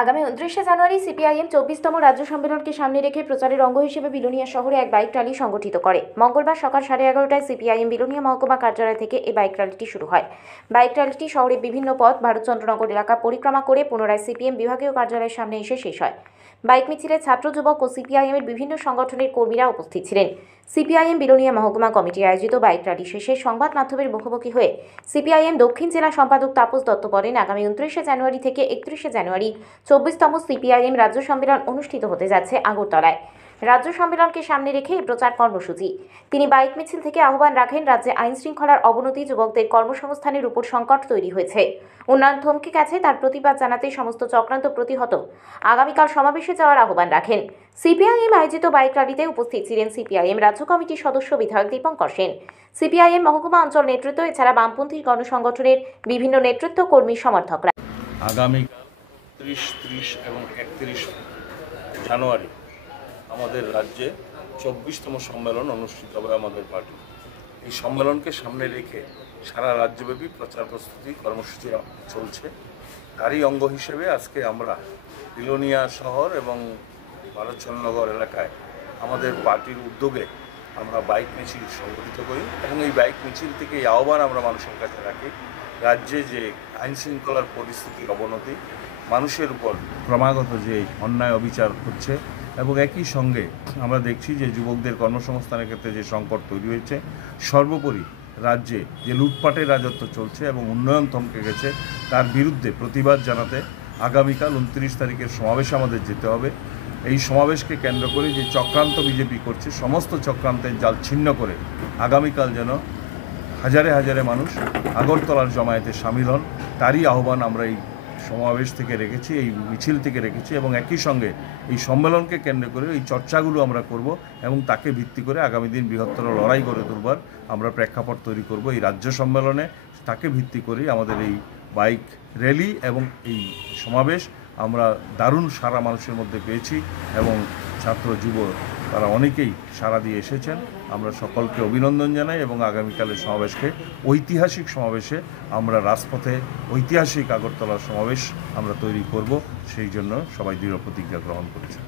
আগামী 29শে জানুয়ারি সিপিআইএম 24তম রাজ্য সম্মেলনকে সামনে রেখে প্রচারের অঙ্গ হিসেবে বিলোনিয়া শহরে এক বাইক র্যালি সংগঠিত করে। মঙ্গলবার সকাল 11:30টায় সিপিআইএম বিলোনিয়া মহকুমা কার্যালয় থেকে এই বাইক র্যালিটি শুরু হয়। বাইক র্যালিটি শহরের বিভিন্ন পথ ভারতচন্দ্রনগর এলাকা পরিক্রমা করে পুনরায় সিপিএম বিভাগীয় কার্যালয়ের সামনে এসে শেষ হয়। বাইক মিছিলে ছাত্র যুবক ও সিপিআইএমের বিভিন্ন সংগঠনের কর্মীরা উপস্থিত ছিলেন। সিপিআইএম বিলোনিয়া মহকুমা কমিটি আয়োজিত বাইক র্যালি শেষে সংবাদ মাধ্যমের মুখোমুখি হয়ে সিপিআইএম দক্ষিণ জেলা সম্পাদক তাপস দত্ত বলেন, আগামী 29শে জানুয়ারি থেকে 31শে জানুয়ারি 24তম সিপিআইএম রাজ্য সম্মেলন অনুষ্ঠিত হতে যাচ্ছে আগরতলায়। রাজ্য সম্মেলনকে সামনে রেখে এই প্রচার কর্মসূচি। তিনি বাইক মিছিল থেকে আহ্বান রাখেন, রাজ্যে আইন শৃঙ্খলার অবনতি, যুবকদের কর্মসংস্থানের উপর সংকট তৈরি হয়েছে, উন্নয়ন থমকে গেছে, তার প্রতিবাদ জানাতে সমস্ত চক্রান্ত প্রতিহত। আগামীকাল সমাবেশে যাওয়ার আহ্বান রাখেন। সিপিআইএম আয়োজিত বাইক র্যালিতে উপস্থিত ছিলেন সিপিআইএম রাজ্য কমিটির সদস্য বিধায়ক দীপঙ্কর সেন, সিপিআইএম মহকুমা অঞ্চল নেতৃত্ব, এছাড়া বামপন্থী গণসংগঠনের বিভিন্ন নেতৃত্ব, কর্মী, সমর্থকরা। আগামীকাল 30 এবং 31 জানুয়ারি আমাদের রাজ্যে 24তম সম্মেলন অনুষ্ঠিত হবে আমাদের পার্টি। এই সম্মেলনকে সামনে রেখে সারা রাজ্যব্যাপী প্রচার প্রস্তুতি কর্মসূচি চলছে। তারই অঙ্গ হিসেবে আজকে আমরা বিলোনিয়া শহর এবং ভারতচন্দ্রনগর এলাকায় আমাদের পার্টির উদ্যোগে আমরা বাইক মিছিল সংগঠিত করি এবং এই বাইক মিছিল থেকে এই আহ্বান আমরা মানুষের কাছে রাখি, রাজ্যে যে আইন শৃঙ্খলার পরিস্থিতির অবনতি, মানুষের উপর ক্রমাগত যে অন্যায় অবিচার হচ্ছে এবং একই সঙ্গে আমরা দেখছি যে যুবকদের কর্মসংস্থানের ক্ষেত্রে যে সংকট তৈরি হয়েছে, সর্বোপরি রাজ্যে যে লুটপাটের রাজত্ব চলছে এবং উন্নয়ন থমকে গেছে, তার বিরুদ্ধে প্রতিবাদ জানাতে আগামীকাল 29 তারিখের সমাবেশে আমাদের যেতে হবে। এই সমাবেশকে কেন্দ্র করে যে চক্রান্ত বিজেপি করছে, সমস্ত চক্রান্তের জাল ছিন্ন করে আগামীকাল যেন হাজারে হাজারে মানুষ আগরতলার জমায়েতে সামিল হন, তারই আহ্বান আমরা এই সমাবেশ থেকে রেখেছি, এই মিছিল থেকে রেখেছি এবং একই সঙ্গে এই সম্মেলনকে কেন্দ্র করে এই চর্চাগুলো আমরা করব এবং তাকে ভিত্তি করে আগামী দিন বৃহত্তর লড়াই গড়ে তুলবার আমরা প্রেক্ষাপট তৈরি করব। এই রাজ্য সম্মেলনে তাকে ভিত্তি করেই আমাদের এই বাইক র্যালি এবং এই সমাবেশ আমরা দারুণ সাড়া মানুষের মধ্যে পেয়েছি এবং ছাত্র যুব তারা অনেকেই সাড়া দিয়ে এসেছেন। আমরা সকলকে অভিনন্দন জানাই এবং আগামীকালের সমাবেশকে ঐতিহাসিক সমাবেশে আমরা রাজপথে ঐতিহাসিক আগরতলার সমাবেশ আমরা তৈরি করব, সেই জন্য সবাই দৃঢ় প্রতিজ্ঞা গ্রহণ করেছে।